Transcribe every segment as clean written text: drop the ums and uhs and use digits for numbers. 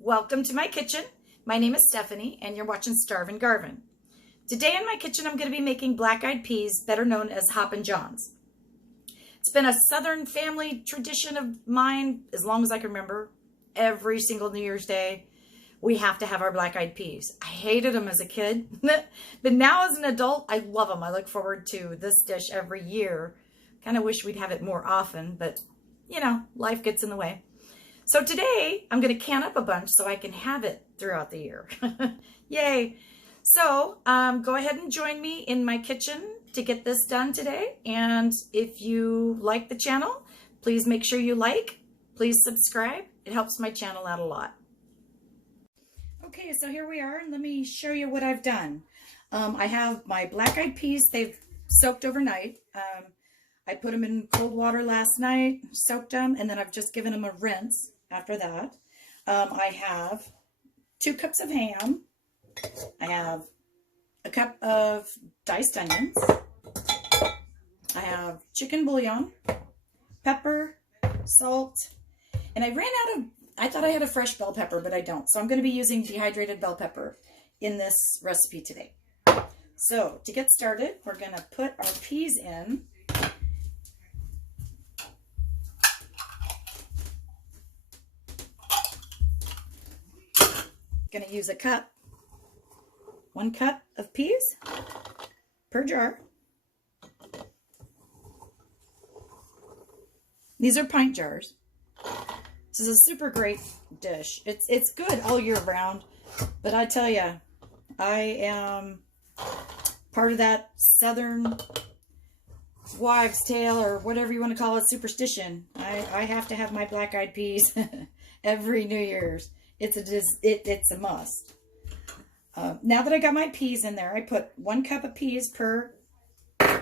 Welcome to my kitchen. My name is Stephanie and you're watching Starvin' Garvin. Today in my kitchen I'm going to be making black-eyed peas, better known as Hoppin' Johns. It's been a Southern family tradition of mine as long as I can remember. Every single New Year's Day we have to have our black-eyed peas. I hated them as a kid, but now as an adult I love them. I look forward to this dish every year. Kind of wish we'd have it more often, but you know, life gets in the way. So today I'm going to can up a bunch so I can have it throughout the year. Yay. So go ahead and join me in my kitchen to get this done today. And if you like the channel, please make sure you like, please subscribe. It helps my channel out a lot. Okay, so here we are. Let me show you what I've done. I have my black-eyed peas. They've soaked overnight. I put them in cold water last night, soaked them, and then I've just given them a rinse after that. I have 2 cups of ham. I have a cup of diced onions. I have chicken bouillon, pepper, salt, and I thought I had a fresh bell pepper, but I don't. So I'm going to be using dehydrated bell pepper in this recipe today. So to get started, we're going to put our peas in. Going to use a cup, 1 cup of peas per jar. These are pint jars. This is a super great dish. It's good all year round, but I tell you, I am part of that Southern wives' tale or whatever you want to call it, superstition. I have to have my black-eyed peas every New Year's. It's a must. Now that I got my peas in there, I put 1 cup of peas per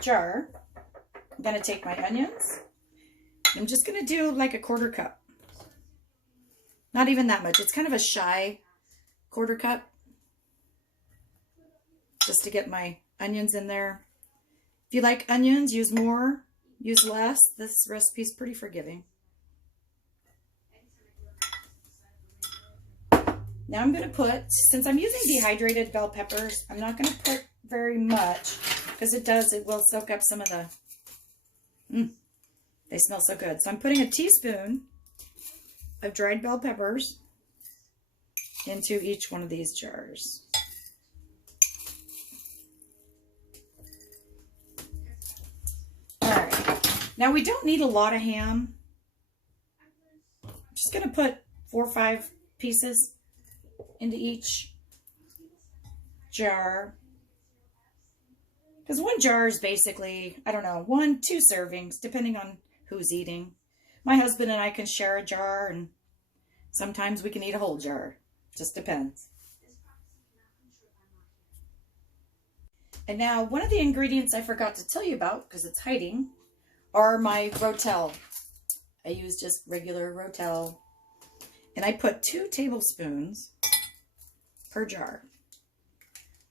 jar. I'm going to take my onions. I'm just going to do like a 1/4 cup. Not even that much. It's kind of a shy 1/4 cup. Just to get my onions in there. If you like onions, use more, use less. This recipe is pretty forgiving. Now I'm going to put, since I'm using dehydrated bell peppers, I'm not going to put very much because it will soak up some of the, they smell so good. So I'm putting a teaspoon of dried bell peppers into each one of these jars. All right. Now we don't need a lot of ham. I'm just going to put 4 or 5 pieces into each jar, because 1 jar is basically, I don't know, 1-2 servings depending on who's eating. My husband and I can share a jar, and sometimes we can eat a whole jar. Just depends. And now one of the ingredients I forgot to tell you about, because it's hiding, are my Rotel. I use just regular Rotel, and I put 2 tablespoons per jar.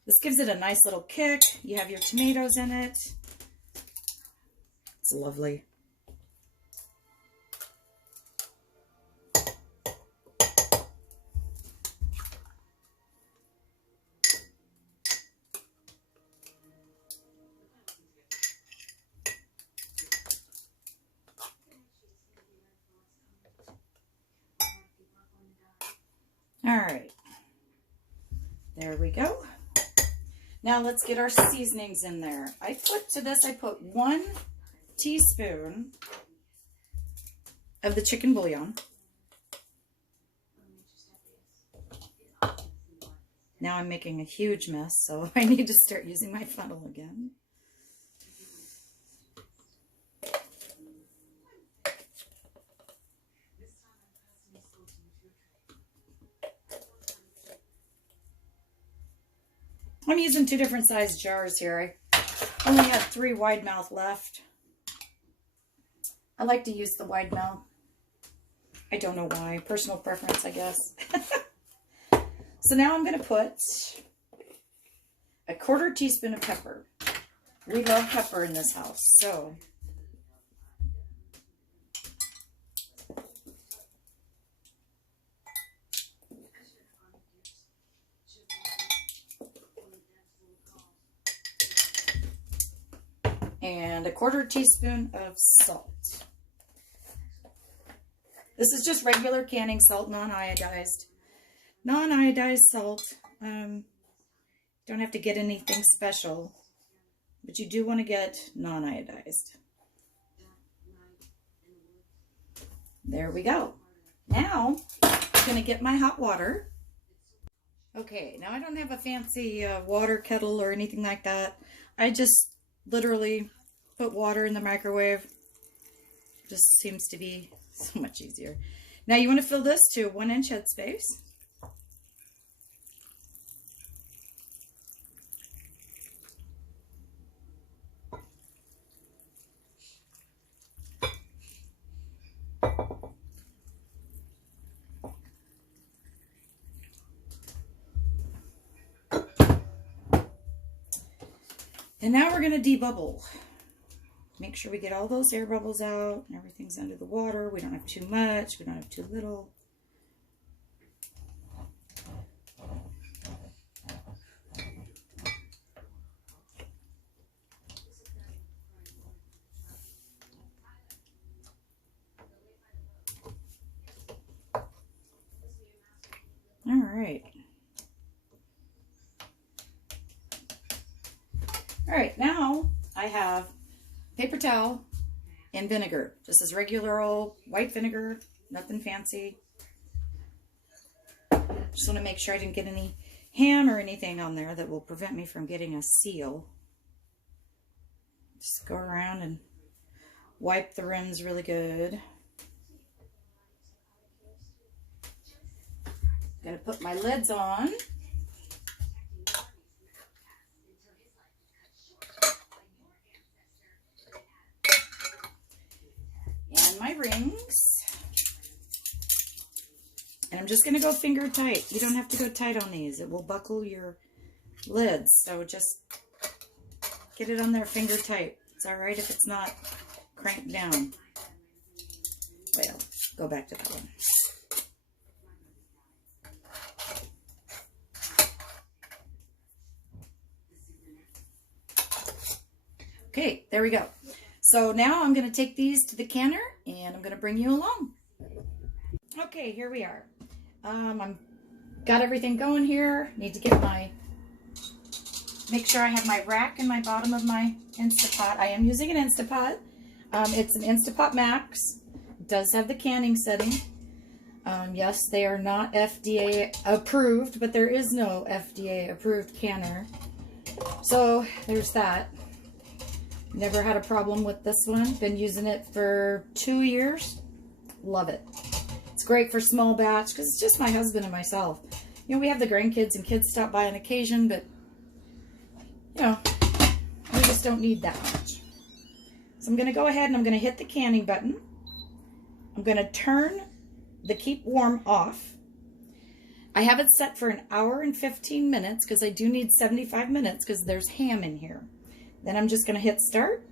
This gives it a nice little kick. You have your tomatoes in it. It's lovely. All right. There we go. Now let's get our seasonings in there. I put 1 teaspoon of the chicken bouillon. Now I'm making a huge mess, so I need to start using my funnel again. I'm using 2 different size jars here. I only have 3 wide mouth left. I like to use the wide mouth. I don't know why. Personal preference, I guess. So now I'm going to put a 1/4 teaspoon of pepper. We love pepper in this house, so and a 1/4 teaspoon of salt. This is just regular canning salt, non-iodized. Non-iodized salt. Don't have to get anything special, but you do want to get non-iodized. There we go. Now, I'm going to get my hot water. Okay, now I don't have a fancy water kettle or anything like that. I just literally put water in the microwave. Just seems to be so much easier. Now you want to fill this to 1 inch headspace. And now we're going to debubble. Make sure we get all those air bubbles out and everything's under the water. We don't have too much. We don't have too little. All right. All right, now I have paper towel and vinegar. This is regular old white vinegar, nothing fancy. Just want to make sure I didn't get any ham or anything on there that will prevent me from getting a seal. Just go around and wipe the rims really good. Gotta put my lids on. And my rings. And I'm just gonna go finger tight. You don't have to go tight on these. It will buckle your lids. So just get it on there finger tight. It's all right if it's not cranked down. Well, go back to that one. Okay, there we go. So now I'm going to take these to the canner and I'm going to bring you along. Okay, here we are. I'm got everything going here. Need to get make sure I have my rack in my bottom of my Instapot. I am using an Instapot. It's an Instapot Max. It does have the canning setting. Yes, they are not FDA approved, but there is no FDA approved canner. So there's that. Never had a problem with this one. Been using it for 2 years. Love it. It's great for small batch because it's just my husband and myself. You know, we have the grandkids and kids stop by on occasion, but you know, we just don't need that much. So I'm going to go ahead and I'm going to hit the canning button. I'm going to turn the keep warm off. I have it set for 1 hour and 15 minutes because I do need 75 minutes because there's ham in here. Then I'm just going to hit start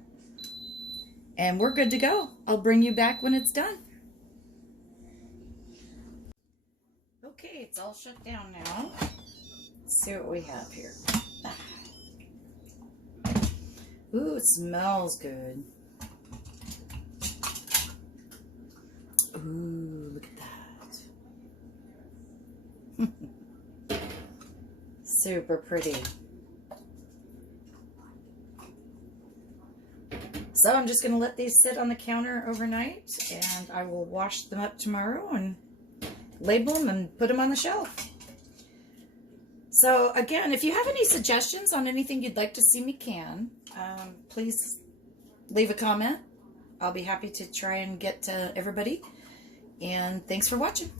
and we're good to go. I'll bring you back when it's done. Okay, it's all shut down now. Let's see what we have here. Ooh, it smells good. Ooh, look at that. Super pretty. So I'm just going to let these sit on the counter overnight and I will wash them up tomorrow and label them and put them on the shelf. So again, if you have any suggestions on anything you'd like to see me can, please leave a comment. I'll be happy to try and get to everybody. And thanks for watching.